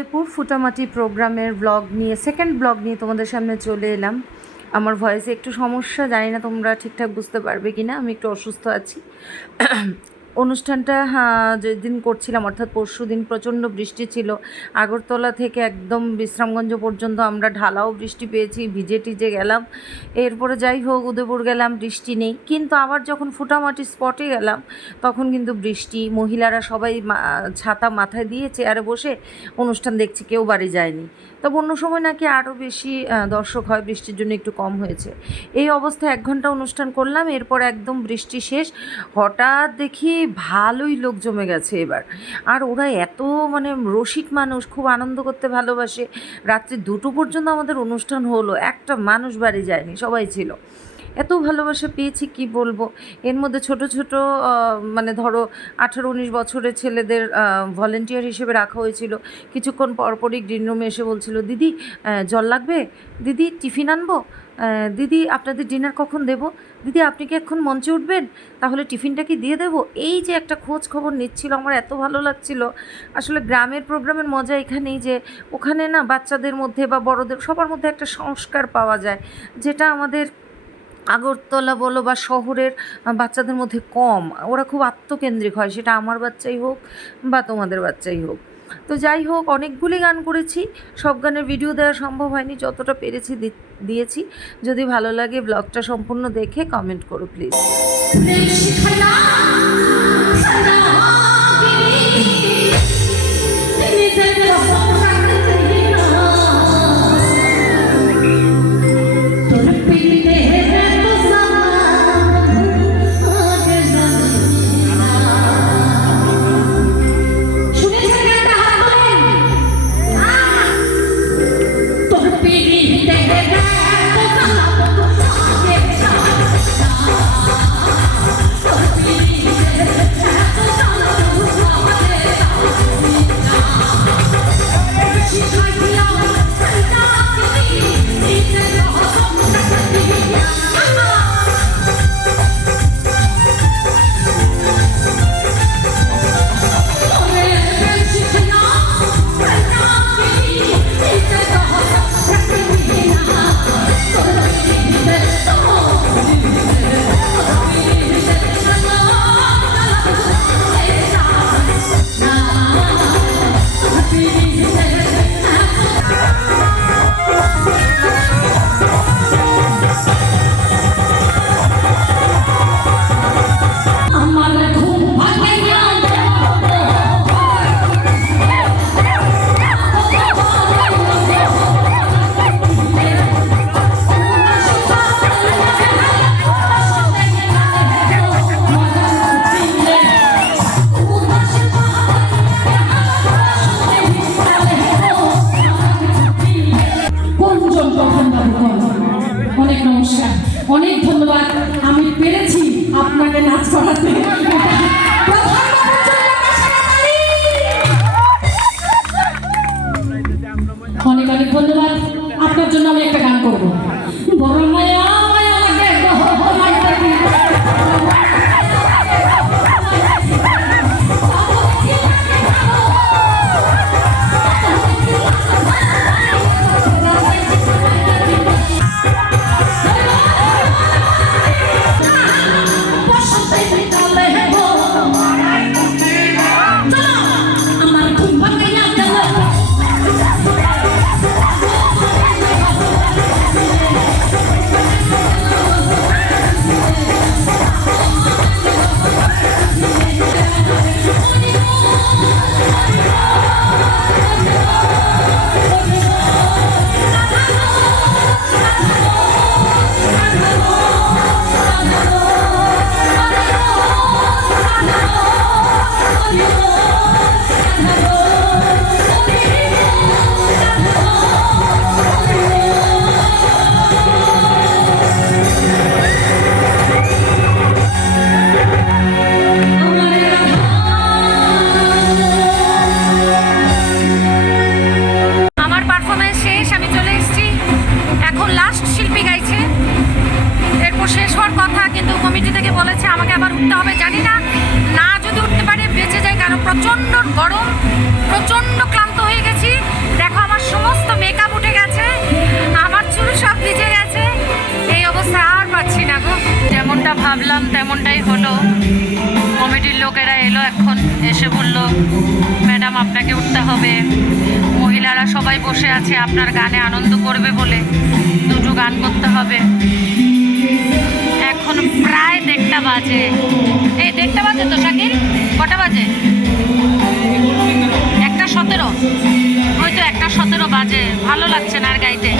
উদয়পুর ফুটামাটি প্রোগ্রামের ব্লগ নিয়ে second blog নিয়ে তোমাদের সামনে চলে এলাম। আমার ভয়েসে একটু সমস্যা, জানি না তোমরা ঠিকঠাক বুঝতে পারবে কি না, আমি একটু অসুস্থ আছি। অনুষ্ঠানটা যেদিন করছিলাম অর্থাৎ পরশু দিন প্রচণ্ড বৃষ্টি ছিল। আগরতলা থেকে একদম বিশ্রামগঞ্জ পর্যন্ত আমরা ঢালাও বৃষ্টি পেয়েছি, ভিজে টিজে গেলাম। এরপরে যাই হোক উদয়পুর গেলাম, বৃষ্টি নেই, কিন্তু আবার যখন ফুটামাটি স্পটে গেলাম তখন কিন্তু বৃষ্টি। মহিলারা সবাই ছাতা মাথায় দিয়ে চেয়ারে বসে অনুষ্ঠান দেখছি, কেউ বাড়ি যায়নি। তবে অন্য সময় নাকি আরও বেশি দর্শক হয়, বৃষ্টির জন্য একটু কম হয়েছে। এই অবস্থায় 1 ঘন্টা অনুষ্ঠান করলাম, এরপর একদম বৃষ্টি শেষ, হঠাৎ দেখি ভালোই লোক জমে গেছে এবার। আর ওরা এত রসিক মানুষ, খুব আনন্দ করতে ভালোবাসে। রাত্রি 2টো পর্যন্ত আমাদের অনুষ্ঠান হলো, একটা মানুষ বাড়ি যায়নি, সবাই ছিল। এত ভালোবাসা পেয়েছি কি বলবো। এর মধ্যে ছোট ছোট ধরো 18-19 বছরের ছেলেদের ভলেন্টিয়ার হিসেবে রাখা হয়েছিল। কিছুক্ষণ পরপরই গ্রিন রুমে এসে বলছিল, দিদি জল লাগবে, দিদি টিফিন আনবো, দিদি আপনাদের ডিনার কখন দেব, দিদি আপনি কি এখন মঞ্চে উঠবেন, তাহলে টিফিনটা কি দিয়ে দেবো। এই যে একটা খোঁজ খবর নিচ্ছিল, আমার এত ভালো লাগছিল। আসলে গ্রামের প্রোগ্রামের মজা এখানেই যে ওখানে না বাচ্চাদের মধ্যে বা বড়দের সবার মধ্যে একটা সংস্কার পাওয়া যায়, যেটা আমাদের আগরতলা বলো বা শহরের বাচ্চাদের মধ্যে কম। ওরা খুব আত্মকেন্দ্রিক হয়, সেটা আমার বাচ্চাই হোক বা তোমাদের বাচ্চাই হোক। তো যাই হোক, অনেকগুলি গান করেছি, সব গানের ভিডিও দেওয়া সম্ভব হয়নি, যতটা পেরেছি দিয়েছি। যদি ভালো লাগে ব্লগটা সম্পূর্ণ দেখে কমেন্ট করো প্লিজ। অনেক ধন্যবাদ, আমি পেরেছি আপনাকে নাচ করাতে। অনেক অনেক ধন্যবাদ। আপনার জন্য আমি একটা গান করবো, বড় মায়া মায়া লাগে প্রচণ্ড গরম, প্রচণ্ড ক্লান্ত হয়ে গেছি। ভাবলাম তেমনটাই হলো। কমিটির লোকেরা এলো, এখন এসে বলল ম্যাডাম আপনাকে উঠতে হবে। মহিলারা সবাই বসে আছে আপনার গানে আনন্দ করবে বলে, দুটো গান করতে হবে। এখন প্রায় 1:30 বাজে। এই 1:30 বাজে তো শাকিল? কটা বাজে? 1:17। ওই তো 1:17 বাজে। ভালো লাগছে না আর গাইতে।